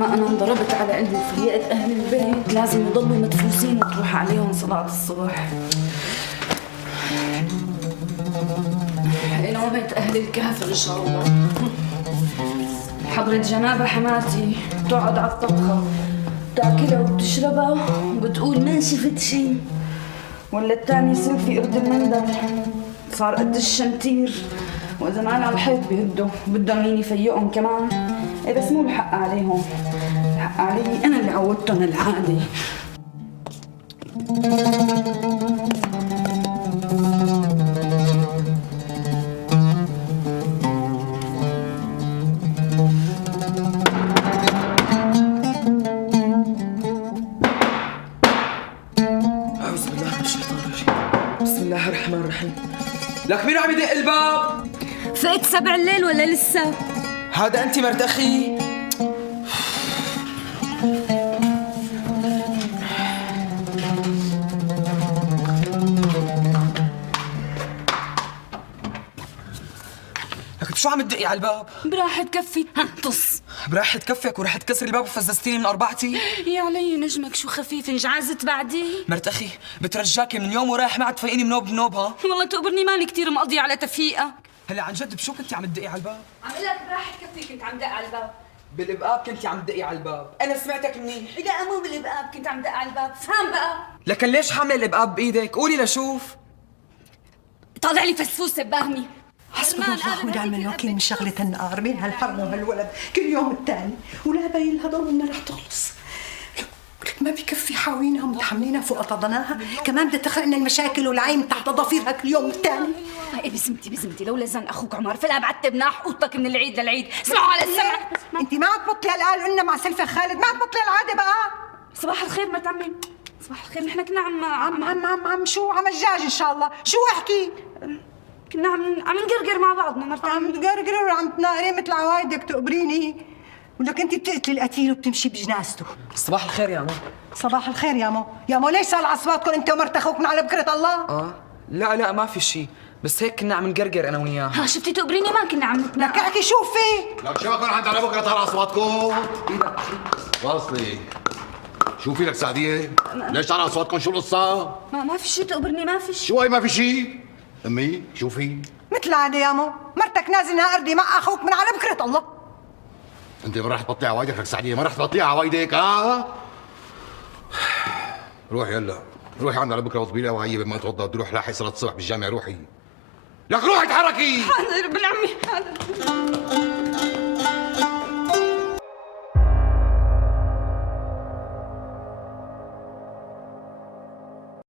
ما أنا انضربت على قلبي وفريقة أهل البيت لازم يضلوا مدفوسين وتروح عليهم صلاة الصبح. نومة أهل الكهف إن شاء الله. حضرة جنابة حماتي بتقعد على الطبخة بتاكلها وبتشربها وبتقول ما شفت شي. ولا التاني سلفي قرد المندل صار قد الشنتير، وإذا نال على الحيط بيهدوا بدهم مين يفيقهم كمان. إيه بس مو الحق عليهم، الحق علي أنا اللي عودتهم العادي. أعوذ بالله من الشيطان الرجيم. بسم الله الرحمن الرحيم. لك مين عم يدق الباب؟ فقت 7 الليل ولا لسه؟ هذا أنت مرت أخي؟ لك شو عم تدقي على الباب؟ براحة كفي. ها طص. براحة كفك ورح تكسر الباب وفززتيني من أربعتي؟ يا علي نجمك شو خفيف، انجعزت بعدي؟ مرت أخي بترجاكي من يوم ورايح ما عاد تفيقيني من نوب بنوب. ها؟ والله تقبرني مالي كثير مقضية على تفيقك. هلا عن جد بشو كنتي عم تدقي على الباب؟ عم اقول لك براحة كفي كنت عم دق على الباب. بالابقاب كنتي عم تدقي على الباب، أنا سمعتك منيح. لا مو بالابقاب كنت عم دق على الباب، فهم بقى. لكن ليش حاملة الابقاب بإيدك؟ قولي لشوف. طالع لي فسفوسة بباهمي. حسبنا الله ونعم الوكيل من شغلة النار بين هالحرم وهالولد كل يوم التاني، ولا باين لها ضل انها رح تخلص. لك ما بكفي حاوينها ومتحملينها فوق طضناها، كمان بدها تخلقنا المشاكل والعين تحت ضفيرها كل يوم التاني. ايه بزمتي لولا زن اخوك عمر فلا بعت بناح اوضتك من العيد للعيد. اسمعوا على السمع. انت ما عاد تبطلي هالقال قلنا مع سلفة خالد، ما عاد تبطلي العادة بقى. صباح الخير مرت عمي. صباح الخير، نحن كنا عم شو عم الجاج ان شاء الله، شو احكي؟ كنا عم نقرقر مع بعضنا مرت عمي. عم تقرقري وعم تناقري مثل عوايدك تقبريني، ولك انت بتقتلي القتيل وبتمشي بجنازته. صباح الخير يا مو. صباح الخير يا مو. يا مو ليش صار عصباتكم انت ومرت اخوك من على بكرة الله؟ لا ما في شيء، بس هيك كنا عم نقرقر انا وياها. ها شفتي تقبريني ما كنا عم نتناقش. لك احكي شو في؟ لك شو بكون عند على بكره طالع اصواتكم؟ ايدك واصلي شو في لك سعديه؟ ليش طالع اصواتكم؟ شو القصه؟ ما في شيء تقبرني، ما في شيء. شو هي ما في شيء؟ امي شو في؟ مثل العادة يا مو، مرتك نازلها أرضي مع أخوك من على بكرة الله. انت ما رح تبطلي عوايدك لك سعديه، ما رح تبطلي عوايدك ها؟ روحي هلا، روحي عند على بكره وطبيلي وهي ما توضى تروح لاحق صلاه الصبح بالجامع. روحي لك روحي اتحركي. حاضر ابن عمي.